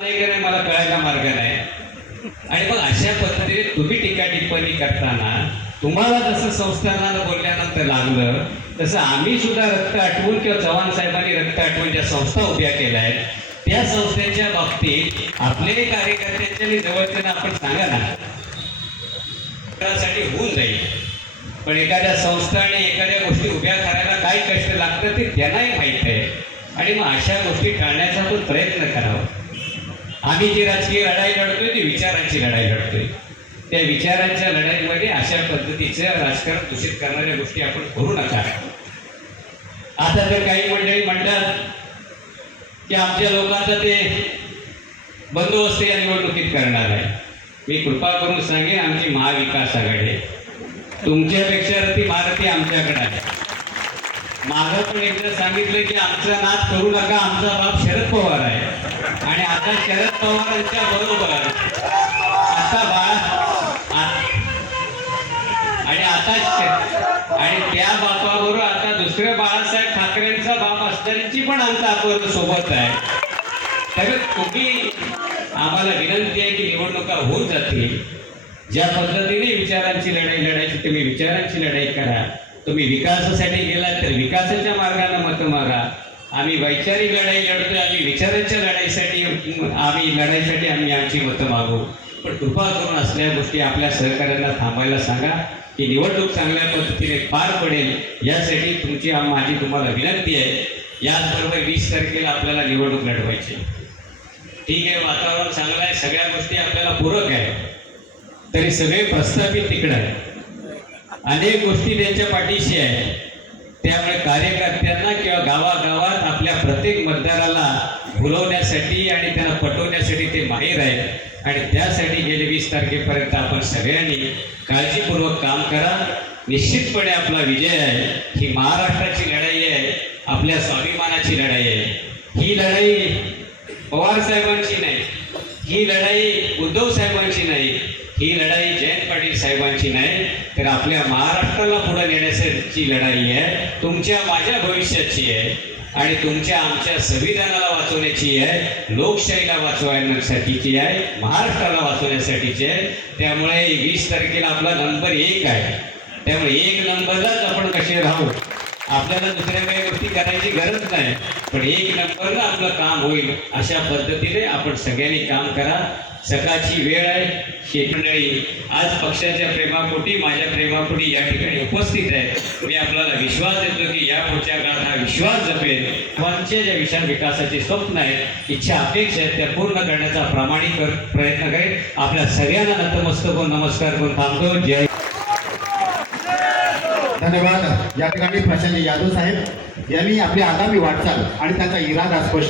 नाही मला कळायला मार्ग नाही. आणि मग अशा पद्धतीने तुम्ही टीका टिप्पणी करताना तुम्हाला जसं संस्थानाला बोलल्यानंतर लागलं तसं आम्ही सुद्धा रक्त आठवून किंवा चव्हाण साहेबांनी रक्त आठवून ज्या संस्था उभ्या केल्या आहेत त्या संस्थेच्या बाबतीत आपले कार्यकर्त्यांच्या जवळच्या आपण सांगा ना त्यासाठी होऊन जाईल. पण एखाद्या संस्था आणि एखाद्या गोष्टी उभ्या करायला काय कष्ट लागतं ते त्यांनाही माहीत आहे. आणि मग अशा गोष्टी टाळण्याचा आपण प्रयत्न करावा. आम्ही जी राजकीय लढाई लढतोय ती विचारांची लढाई लढतोय. त्या विचारांच्या लढाईमध्ये अशा पद्धतीचं राजकारण दूषित करणाऱ्या गोष्टी आपण करू नका. आता तर काही मंडळी म्हणतात की आमच्या लोकांचा ते बंदोबस्त या निवडणुकीत करणार आहे. मी कृपा करून सांगेन आमची महाविकास आघाडी आहे. तुमच्यापेक्षा ती भारती आमच्याकडे आहे. मागं पण एकदा सांगितलं की आमचा नाद करू नका आमचा बाप शरद पवार आहे. आणि आता शरद पवारांच्या बरोबर आता बाळा आणि आता आणि त्या बापाबरोबर आता दुसऱ्या बाळासाहेब ठाकरेंचा बाप असल्याची पण आमचा आपण सोबत आहे. तर तुम्ही आम्हाला विनंती आहे की निवडणुका होऊन जातील. ज्या पद्धतीने विचारांची लढाई लढायची तुम्ही विचारांची लढाई करा. तुम्ही विकासासाठी गेलात तर विकासाच्या मार्गाने मत मारा. आम्ही वैचारिक लढाई लढतोय आम्ही विचारांच्या लढाईसाठी आम्ही लढाईसाठी आम्ही आमची मतं मागू. पण कृपा करून असल्या गोष्टी आपल्या सहकार्यांना थांबायला सांगा की निवडणूक चांगल्या पद्धतीने पार पडेल यासाठी तुमची माझी तुम्हाला विनंती आहे. याचबरोबर वीस तारखेला आपल्याला निवडणूक लढवायची ठीक आहे वातावरण चांगलं आहे सगळ्या गोष्टी आपल्याला पूरक आहे. तरी सगळे प्रस्थापित तिकडं आहे. अनेक गोष्टी त्यांच्या पाठीशी आहे त्यामुळे कार्यकर्त्यांना किंवा गावागावात आपल्या प्रत्येक मतदाराला भुलवण्यासाठी आणि त्यांना पटवण्यासाठी ते माहीर आहेत. आणि त्यासाठी गेले वीस तारखेपर्यंत आपण सगळ्यांनी काळजीपूर्वक काम करा. निश्चितपणे आपला विजय आहे. ही महाराष्ट्राची लढाई आहे. आपल्या स्वाभिमानाची लढाई आहे. ही लढाई पवार साहेबांची नाही. ही लढाई उद्धव साहेबांची नाही. ही लढाई जयंत पाटील साहेबांची नाही तर आपल्या महाराष्ट्राला पुढे नेण्याची लढाई आहे तुमच्या माझ्या भविष्याची आहे आणि तुमच्या आमच्या संविधानाला वाचवण्याची आहे लोकशाहीला वाचवण्यासाठीची आहे महाराष्ट्राला वाचवण्यासाठीची आहे. त्यामुळे वीस तारखेला आपला नंबर एक आहे. त्यामुळे एक नंबरलाच आपण कसे राहू? आपल्याला दुसऱ्या काही गोष्टी करायची गरज नाही. पण एक नंबरला आपलं काम होईल अशा पद्धतीने आपण सगळ्यांनी काम करा. सकाळची वेळ आहे. शेतमंडळी आज पक्षाच्या प्रेमापोटी माझ्या प्रेमापोटी या ठिकाणी उपस्थित आहेत मी आपल्याला विश्वास देतो की या पुढच्या काळात हा विश्वास जपेल. पंचे ज्या विशाल विकासाचे स्वप्न आहेत इच्छा अपेक्षा आहेत त्या पूर्ण करण्याचा प्रामाणिक कर- प्रयत्न करेल आपल्या सगळ्यांना नतमस्तक हो, नमस्कार करून थांबतो. जय धन्यवाद. या ठिकाणी प्रशांत यादव साहेब यांनी आपली आगामी वाटचाल आणि त्याचा इरादा स्पष्ट